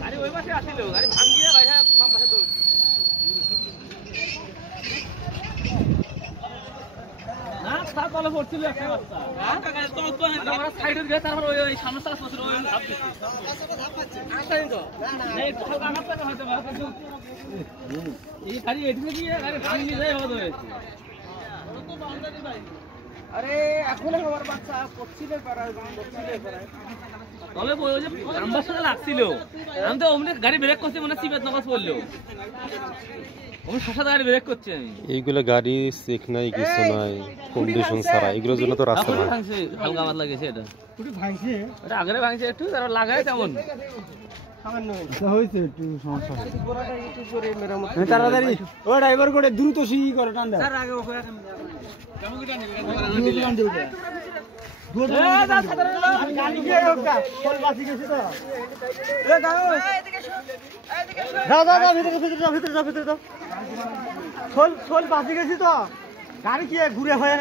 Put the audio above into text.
গাড়ি ওই পাশে আসছিল, গাড়ি ভাঙিয়ে বাইরে বাম পাশে দৌড়ছি। না তার তলে পড়ছিল একটা বাচ্চা। আমরা সাইডে গিয়ে তারপর ওই সামনে চাষ করছিল ওই ধাপ দিচ্ছি। এই গাড়ি এদিকে গিয়ে গাড়ি ভাঙিয়ে যায় হতে হয়েছে। আরে এখন আমার বাচ্চা পড়ছিলে পাড়ায় তবে ওই যে আমার সাথে লাগছিল, আমি তো অমনি গাড়ি ব্রেক করছি মনে সিবেত নকশ পড়লো, অমনি শশাতে গাড়ি ব্রেক করছি আমি। এইগুলো গাড়ি চেক নাই, কিছু নাই, কন্ডিশন ছাড়া এগুলোর জন্য তো রাস্তা ভাঙছে, হালকা মাত লাগেছে। এটা ভাঙছে, এটা আগের ভাঙছে একটু, তারপর লাগায় তেমন হয়েছে একটু সমস্যা। তাড়াতাড়ি ও ড্রাইভার করে দ্রুত সিই করে টান দেয়। ভিতরে ভিতরে ভিতরে তো গাড়ি কি ঘুরে হয়ে